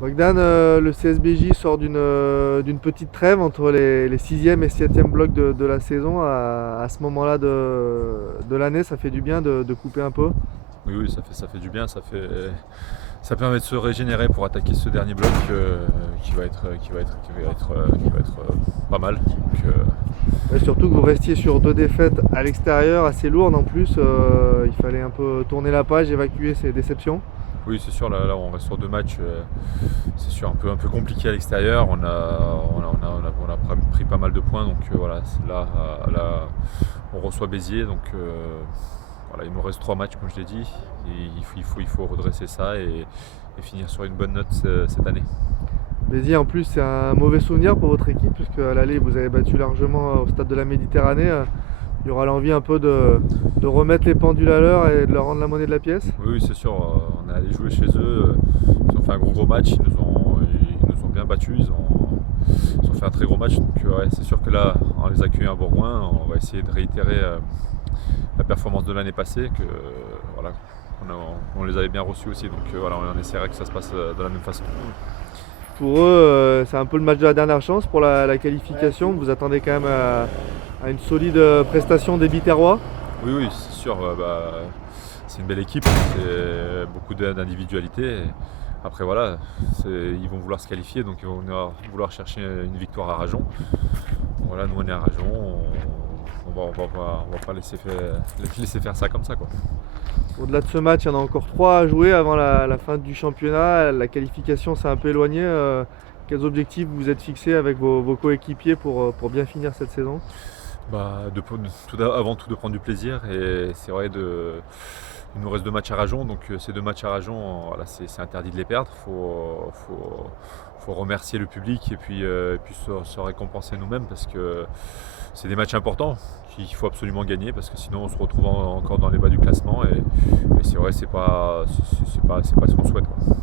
Bogdan, le CSBJ sort d'une petite trêve entre les 6e et 7e blocs de la saison. À ce moment-là de l'année, ça fait du bien de couper un peu. Oui, oui, ça fait du bien, ça permet de se régénérer pour attaquer ce dernier bloc qui va être pas mal. Et surtout que vous restiez sur deux défaites à l'extérieur, assez lourdes en plus. Il fallait un peu tourner la page, évacuer ces déceptions. Oui, c'est sûr, là on reste sur deux matchs, c'est sûr un peu compliqué à l'extérieur. On a pris pas mal de points, donc voilà, là on reçoit Béziers, donc voilà, il nous reste trois matchs comme je l'ai dit. Et il faut redresser ça et finir sur une bonne note cette année. Béziers, en plus, c'est un mauvais souvenir pour votre équipe, puisque à l'aller, vous avez battu largement au stade de la Méditerranée. Il y aura l'envie un peu de remettre les pendules à l'heure et de leur rendre la monnaie de la pièce. Oui, oui, c'est sûr, on est allé jouer chez eux, ils ont fait un gros match, ils nous ont bien battus, ils ont fait un très gros match. Donc ouais, c'est sûr que là, en les accueillant à Bourgoin, on va essayer de réitérer la performance de l'année passée, voilà, on les avait bien reçus aussi. Donc voilà, on essaiera que ça se passe de la même façon. Pour eux, c'est un peu le match de la dernière chance pour la qualification. Vous attendez quand même à une solide prestation des Biterrois. Oui, oui, c'est sûr, c'est une belle équipe, c'est beaucoup d'individualité. Après voilà, ils vont vouloir se qualifier, donc ils vont vouloir chercher une victoire à Rajon. Voilà, nous on est à Rajon, on va pas laisser faire ça comme ça, quoi. Au-delà de ce match, il y en a encore 3 à jouer avant la fin du championnat. La qualification s'est un peu éloignée. Quels objectifs vous vous êtes fixés avec vos coéquipiers pour bien finir cette saison? Avant tout de prendre du plaisir, et c'est vrai, il nous reste deux matchs à Rajon, donc ces deux matchs à Rajon, voilà, c'est interdit de les perdre. Faut remercier le public et puis se récompenser nous-mêmes, parce que c'est des matchs importants qu'il faut absolument gagner, parce que sinon on se retrouve encore dans les bas du classement, et c'est vrai, c'est pas ce qu'on souhaite, quoi.